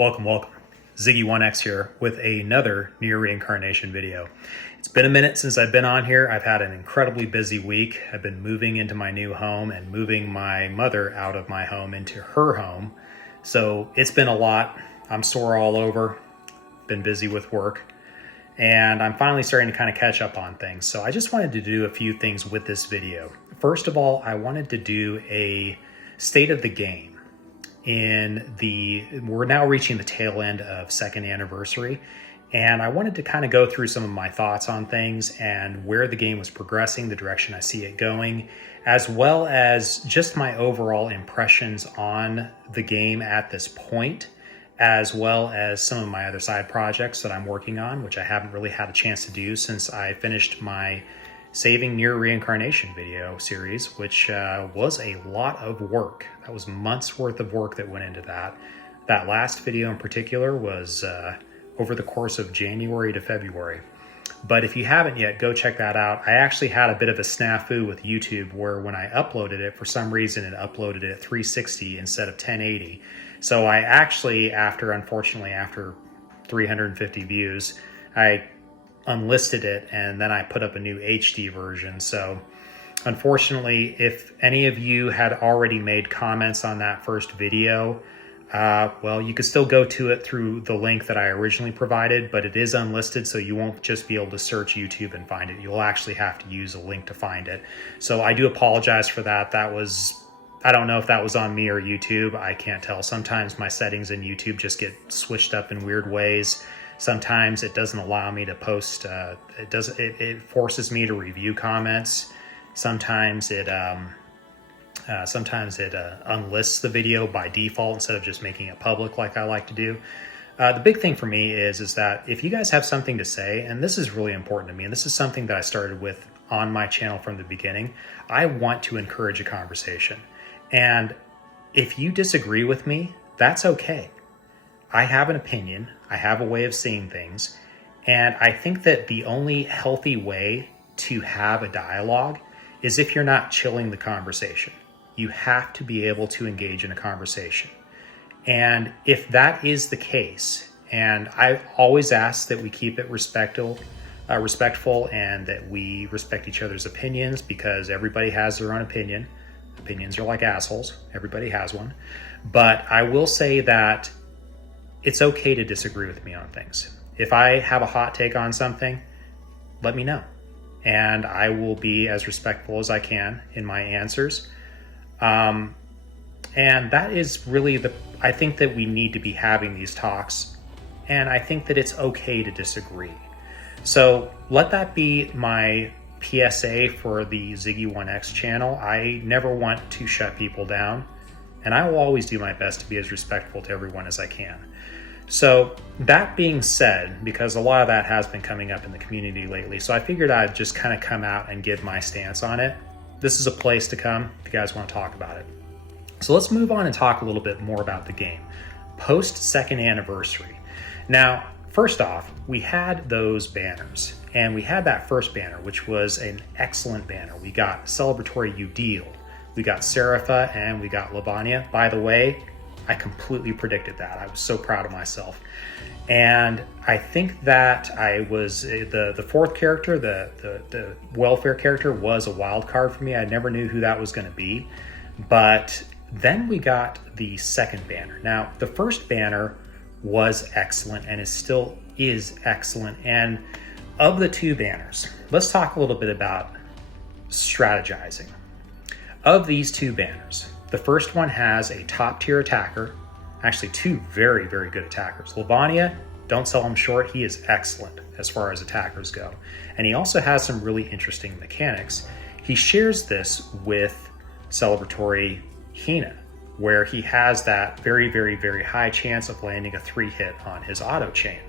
Welcome. Ziggy1X here with another NieR reincarnation video. It's been a minute since I've been on here. I've had an incredibly busy week. I've been moving into my new home and moving my mother out of my home into her home. So it's been a lot. I'm sore all over, been busy with work, and I'm finally starting to kind of catch up on things. So I just wanted to do a few things with this video. First of all, I wanted to do a state of the game. We're now reaching the tail end of second anniversary, and I wanted to kind of go through some of my thoughts on things and where the game was progressing, the direction I see it going, as well as just my overall impressions on the game at this point, as well as some of my other side projects that I'm working on, which I haven't really had a chance to do since I finished my Saving NieR Reincarnation video series, which was a lot of work. That was months worth of work that went into that. That last video in particular was over the course of January to February. But if you haven't yet, go check that out. I actually had a bit of a snafu with YouTube where when I uploaded it, for some reason it uploaded it at 360 instead of 1080. So I actually, unfortunately, after 350 views, I unlisted it and then I put up a new HD version. So unfortunately, if any of you had already made comments on that first video, well, you could still go to it through the link that I originally provided, but it is unlisted, so you won't just be able to search YouTube and find it. You'll actually have to use a link to find it. So I do apologize for that. I don't know if that was on me or YouTube. I can't tell. Sometimes my settings in YouTube just get switched up in weird ways. Sometimes it doesn't allow me to post. It forces me to review comments. Sometimes it unlists the video by default instead of just making it public like I like to do. The big thing for me is that if you guys have something to say, and this is really important to me, and this is something that I started with on my channel from the beginning, I want to encourage a conversation. And if you disagree with me, that's okay. I have an opinion, I have a way of seeing things, and I think that the only healthy way to have a dialogue is if you're not chilling the conversation. You have to be able to engage in a conversation. And if that is the case, and I always ask that we keep it respectful and that we respect each other's opinions, because everybody has their own opinion. Opinions are like assholes. Everybody has one. But I will say that it's okay to disagree with me on things. If I have a hot take on something, let me know. And I will be as respectful as I can in my answers. And that is really I think that we need to be having these talks. And I think that it's okay to disagree. So let that be my PSA for the Ziggy1X channel. I never want to shut people down. And I will always do my best to be as respectful to everyone as I can. So that being said, because a lot of that has been coming up in the community lately, so I figured I'd just kind of come out and give my stance on it. This is a place to come if you guys want to talk about it. So let's move on and talk a little bit more about the game. Post second anniversary. Now, first off, we had those banners, and we had that first banner, which was an excellent banner. We got Celebratory Udil, we got Serapha, and we got Lavanya. By the way, I completely predicted that. I was so proud of myself. And I think that I was the fourth character, the welfare character, was a wild card for me. I never knew who that was going to be. But then we got the second banner. Now, the first banner was excellent and still is excellent. And of the two banners, let's talk a little bit about strategizing. Of these two banners, the first one has a top tier attacker, actually two very, very good attackers. Lavanya, don't sell him short, he is excellent as far as attackers go. And he also has some really interesting mechanics. He shares this with Celebratory Hina, where he has that very, very, very high chance of landing a 3-hit on his auto chain.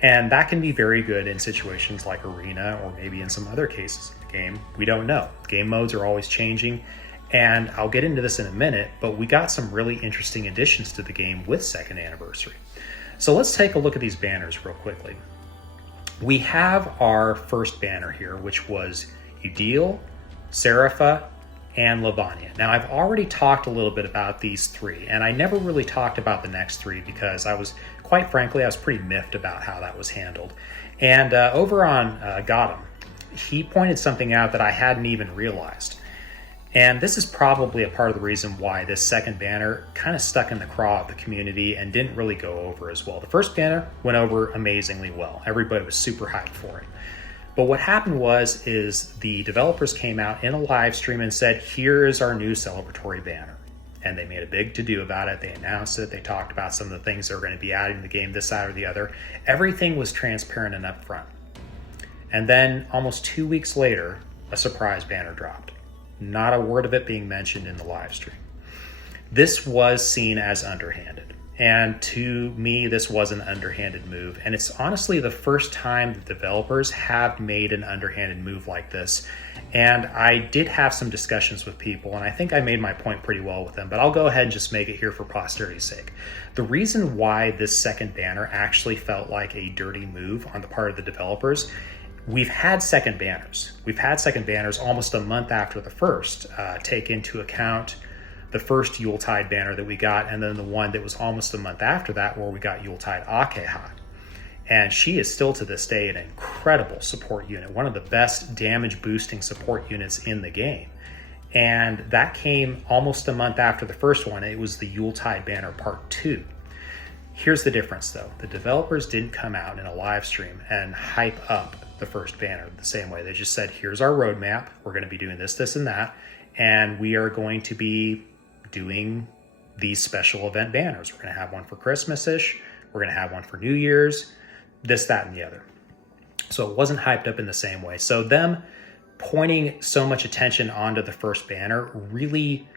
And that can be very good in situations like Arena or maybe in some other cases of the game. We don't know. Game modes are always changing. And I'll get into this in a minute, but we got some really interesting additions to the game with second anniversary. So let's take a look at these banners real quickly. We have our first banner here, which was Udil, Serapha, and Lavanya. Now, I've already talked a little bit about these three, and I never really talked about the next three because quite frankly, I was pretty miffed about how that was handled. And over on Gotham, he pointed something out that I hadn't even realized. And this is probably a part of the reason why this second banner kind of stuck in the craw of the community and didn't really go over as well. The first banner went over amazingly well. Everybody was super hyped for it. But what happened is the developers came out in a live stream and said, here is our new celebratory banner. And they made a big to-do about it. They announced it. They talked about some of the things they're going to be adding to the game, this side or the other. Everything was transparent and upfront. And then almost 2 weeks later, a surprise banner dropped. Not a word of it being mentioned in the live stream. This was seen as underhanded. And to me, this was an underhanded move. And it's honestly the first time that developers have made an underhanded move like this. And I did have some discussions with people, and I think I made my point pretty well with them, but I'll go ahead and just make it here for posterity's sake. The reason why this second banner actually felt like a dirty move on the part of the developers, we've had second banners. We've had second banners almost a month after the first. Take into account the first Yuletide banner that we got, and then the one that was almost a month after that where we got Yuletide Akeha. And she is still to this day an incredible support unit, one of the best damage boosting support units in the game. And that came almost a month after the first one. It was the Yuletide banner part 2. Here's the difference though. The developers didn't come out in a live stream and hype up the first banner the same way. They just said, here's our roadmap. We're going to be doing this, this, and that. And we are going to be doing these special event banners. We're going to have one for Christmas-ish. We're going to have one for New Year's, this, that, and the other. So it wasn't hyped up in the same way. So them pointing so much attention onto the first banner really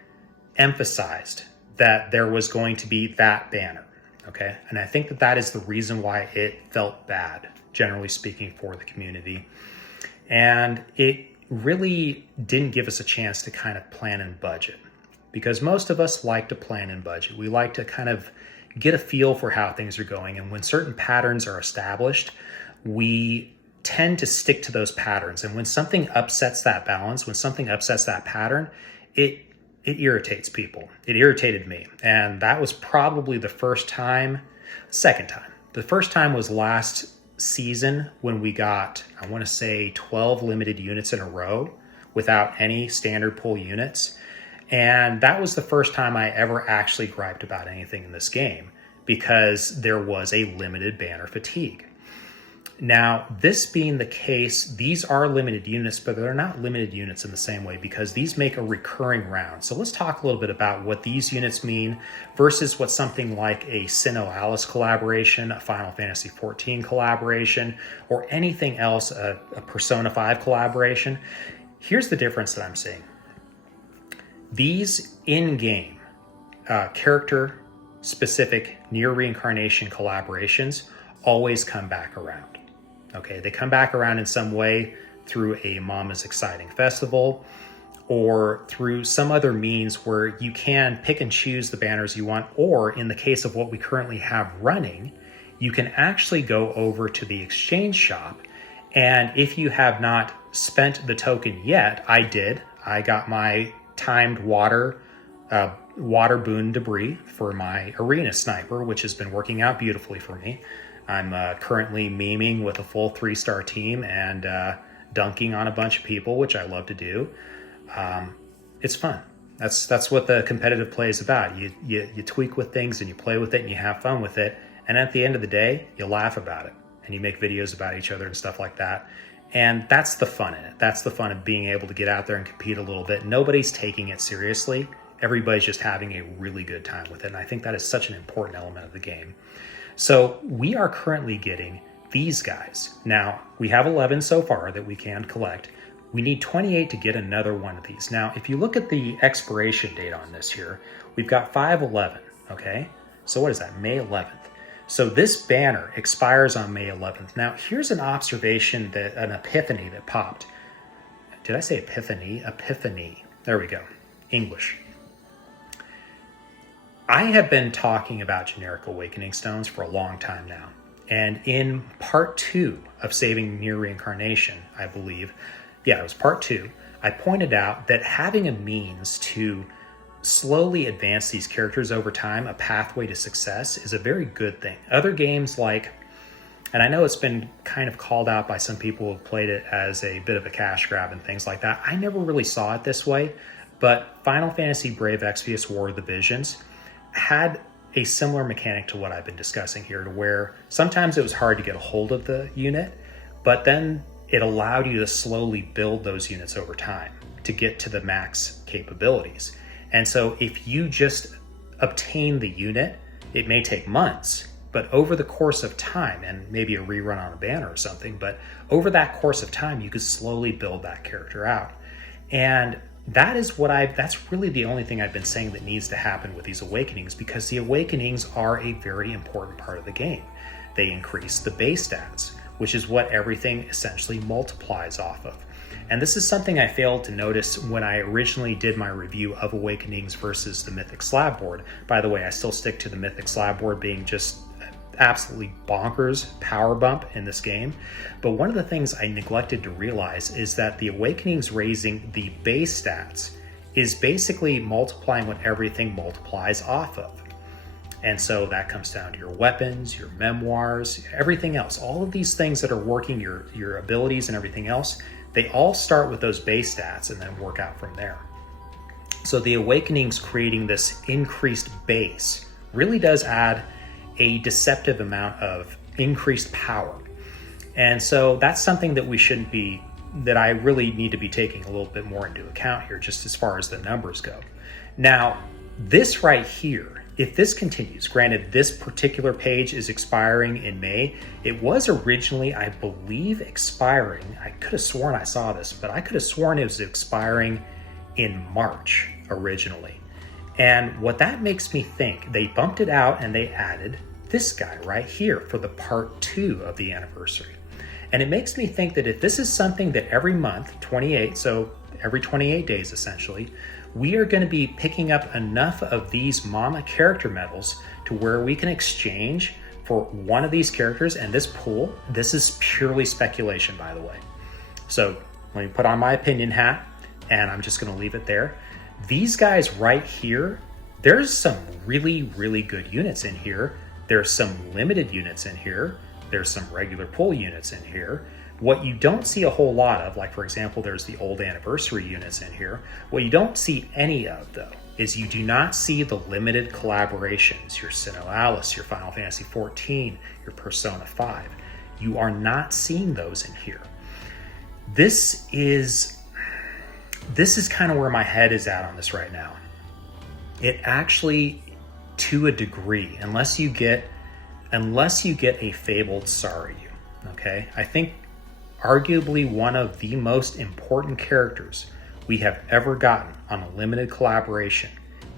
emphasized that there was going to be that banner. Okay. And I think that that is the reason why it felt bad, generally speaking, for the community. And it really didn't give us a chance to kind of plan and budget, because most of us like to plan and budget. We like to kind of get a feel for how things are going. And when certain patterns are established, we tend to stick to those patterns. And when something upsets that balance, when something upsets that pattern, it irritates people. It irritated me. And that was probably the second time. The first time was last season when we got, I want to say 12 limited units in a row without any standard pull units. And that was the first time I ever actually griped about anything in this game, because there was a limited banner fatigue. Now, this being the case, these are limited units, but they're not limited units in the same way, because these make a recurring round. So let's talk a little bit about what these units mean versus what something like a Sinnoh Alice collaboration, a Final Fantasy XIV collaboration, or anything else, a Persona 5 collaboration. Here's the difference that I'm seeing. These in-game character-specific NieR reincarnation collaborations always come back around. Okay, they come back around in some way through a Mama's Exciting Festival or through some other means where you can pick and choose the banners you want, or in the case of what we currently have running, you can actually go over to the exchange shop, and if you have not spent the token yet, I did. I got my timed water boon debris for my arena sniper, which has been working out beautifully for me. I'm currently memeing with a full 3-star team and dunking on a bunch of people, which I love to do. It's fun. That's what the competitive play is about. You tweak with things and you play with it and you have fun with it. And at the end of the day, you laugh about it and you make videos about each other and stuff like that. And that's the fun in it. That's the fun of being able to get out there and compete a little bit. Nobody's taking it seriously. Everybody's just having a really good time with it. And I think that is such an important element of the game. So we are currently getting these guys. Now, we have 11 so far that we can collect. We need 28 to get another one of these. Now, if you look at the expiration date on this here, we've got 5/11, okay? So what is that, May 11th? So this banner expires on May 11th. Now, here's an observation, an epiphany that popped. Did I say epiphany? Epiphany. There we go. English. I have been talking about generic awakening stones for a long time now. And in part 2 of Saving NieR Reincarnation, I believe, yeah, it was part 2, I pointed out that having a means to slowly advance these characters over time, a pathway to success, is a very good thing. Other games like, and I know it's been kind of called out by some people who have played it as a bit of a cash grab and things like that. I never really saw it this way, but Final Fantasy Brave Exvius War of the Visions had a similar mechanic to what I've been discussing here, to where sometimes it was hard to get a hold of the unit, but then it allowed you to slowly build those units over time to get to the max capabilities. And so if you just obtain the unit, it may take months, but over the course of time, and maybe a rerun on a banner or something, but over that course of time, you could slowly build that character out. And that's really the only thing I've been saying that needs to happen with these awakenings, because the awakenings are a very important part of the game. They increase the base stats, which is what everything essentially multiplies off of. And this is something I failed to notice when I originally did my review of Awakenings versus the Mythic Slab board. By the way, I still stick to the Mythic Slab board being just absolutely bonkers power bump in this game. But one of the things I neglected to realize is that the Awakenings raising the base stats is basically multiplying what everything multiplies off of. And so that comes down to your weapons, your memoirs, everything else. All of these things that are working, your abilities and everything else, they all start with those base stats and then work out from there. So the Awakenings creating this increased base really does add a deceptive amount of increased power. And so that's something that that I really need to be taking a little bit more into account here, just as far as the numbers go. Now, this right here, if this continues, granted this particular page is expiring in May, it was originally, I believe, expiring, I could have sworn I saw this, but I could have sworn it was expiring in March originally. And what that makes me think, they bumped it out and they added this guy right here for the part 2 of the anniversary. And it makes me think that if this is something that every month, 28, so every 28 days essentially, we are going to be picking up enough of these mama character medals to where we can exchange for one of these characters. And this pool, this is purely speculation, by the way. So let me put on my opinion hat, and I'm just going to leave it there. These guys right here, there's some really, really good units in here. There's some limited units in here. There's some regular pull units in here. What you don't see a whole lot of, like for example, there's the old anniversary units in here. What you don't see any of though, is you do not see the limited collaborations, your Sinnoh Alice, your Final Fantasy XIV, your Persona 5. You are not seeing those in here. This is kind of where my head is at on this right now. It actually, to a degree, unless you get a fabled Sorry, okay? I think arguably one of the most important characters we have ever gotten on a limited collaboration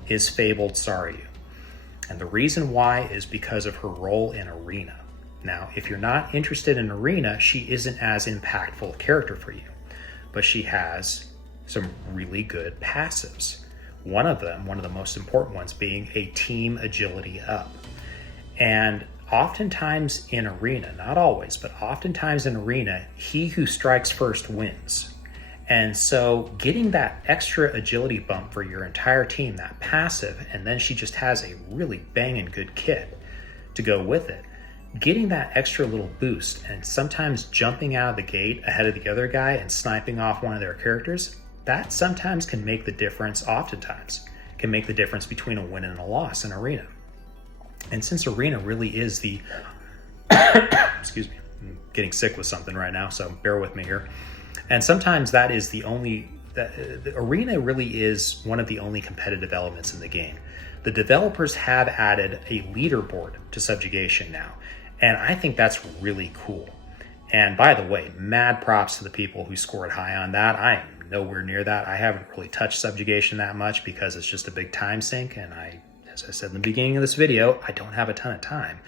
is fabled Sorry. And the reason why is because of her role in Arena. Now, if you're not interested in Arena, she isn't as impactful a character for you, but she has some really good passives. One of them, one of the most important ones, being a team agility up. And oftentimes in Arena, not always, but oftentimes in Arena, he who strikes first wins. And so getting that extra agility bump for your entire team, that passive, and then she just has a really banging good kit to go with it, getting that extra little boost and sometimes jumping out of the gate ahead of the other guy and sniping off one of their characters, that sometimes can make the difference, oftentimes, can make the difference between a win and a loss in Arena. And since Arena really is the, excuse me, I'm getting sick with something right now, so bear with me here. And sometimes that is the Arena really is one of the only competitive elements in the game. The developers have added a leaderboard to Subjugation now, and I think that's really cool. And by the way, mad props to the people who scored high on that. I am nowhere near that. I haven't really touched Subjugation that much because it's just a big time sink, and as I said in the beginning of this video, I don't have a ton of time.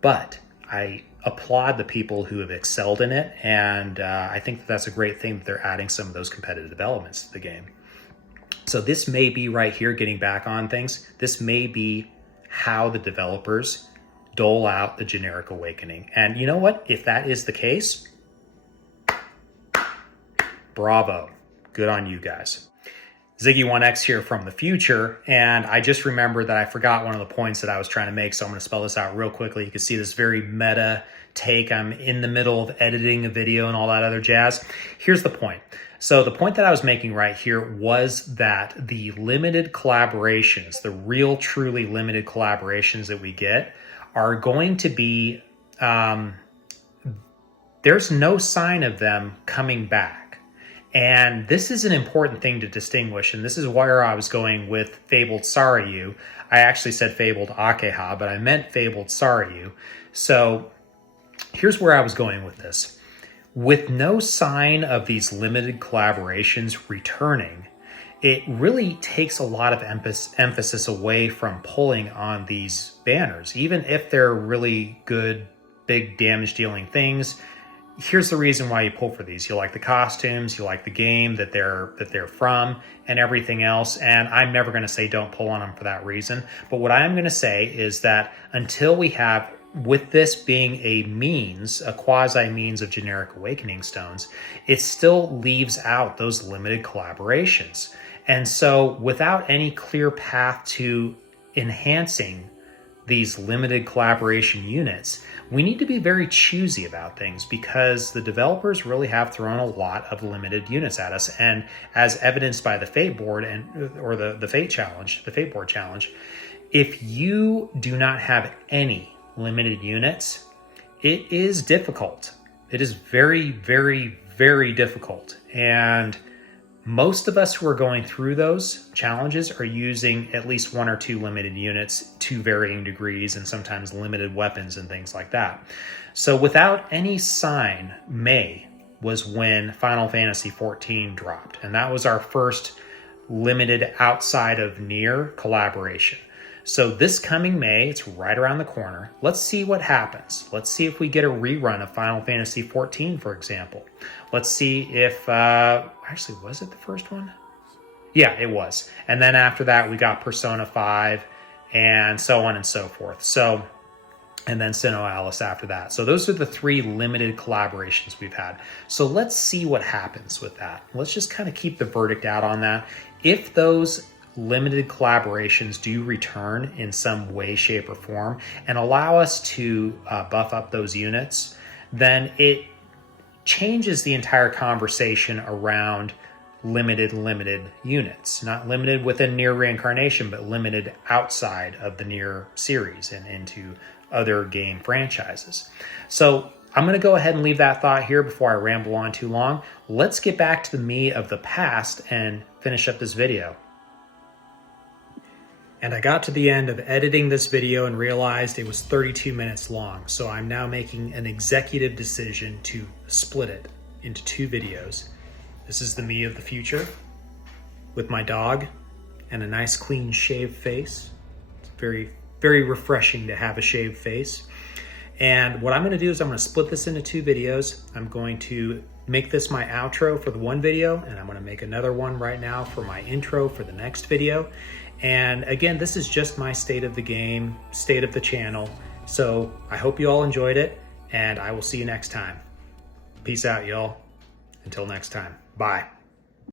But I applaud the people who have excelled in it, and I think that that's a great thing that they're adding some of those competitive elements to the game. So this may be right here, getting back on things, this may be how the developers dole out the generic awakening. And you know what? If that is the case, bravo. Good on you guys. Ziggy1X here from the future, and I just remembered that I forgot one of the points that I was trying to make, so I'm going to spell this out real quickly. You can see this very meta take. I'm in the middle of editing a video and all that other jazz. Here's the point. So the point that I was making right here was that the limited collaborations, the real truly limited collaborations that we get are going to be, there's no sign of them coming back. And this is an important thing to distinguish, and this is where I was going with Fabled Saryu. I actually said Fabled Akeha, but I meant Fabled Saryu. So here's where I was going with this. With no sign of these limited collaborations returning, it really takes a lot of emphasis away from pulling on these banners. Even if they're really good, big damage-dealing things, here's the reason why you pull for these. You like the costumes, you like the game that they're from, and everything else. And I'm never going to say don't pull on them for that reason. But what I am going to say is that until we have, with this being a means, a quasi means of generic awakening stones, it still leaves out those limited collaborations. And so without any clear path to enhancing these limited collaboration units, we need to be very choosy about things, because the developers really have thrown a lot of limited units at us. And as evidenced by the Fate board or the Fate challenge, the Fate board challenge, if you do not have any limited units, it is difficult. It is very, very, very difficult. And most of us who are going through those challenges are using at least 1 or 2 limited units to varying degrees, and sometimes limited weapons and things like that. So without any sign, May was when Final Fantasy XIV dropped. And that was our first limited outside of NieR collaboration. So this coming May, it's right around the corner. Let's see what happens. Let's see if we get a rerun of Final Fantasy XIV, for example. Let's see if, actually, was it the first one? Yeah, it was. And then after that, we got Persona 5 and so on and so forth. So, and then Sinnoh Alice after that. So those are the 3 limited collaborations we've had. So let's see what happens with that. Let's just kind of keep the verdict out on that. If those limited collaborations do return in some way, shape, or form and allow us to buff up those units, then it changes the entire conversation around limited units. Not limited within NieR Reincarnation, but limited outside of the NieR series and into other game franchises. So I'm going to go ahead and leave that thought here before I ramble on too long. Let's get back to the me of the past and finish up this video. And I got to the end of editing this video and realized it was 32 minutes long. So I'm now making an executive decision to split it into 2 videos. This is the me of the future with my dog and a nice clean shaved face. It's very, very refreshing to have a shaved face. And what I'm going to do is I'm going to split this into 2 videos. I'm going to make this my outro for the one video, and I'm going to make another one right now for my intro for the next video. And again, this is just my state of the game, state of the channel. So I hope you all enjoyed it, and I will see you next time. Peace out, y'all. Until next time. Bye.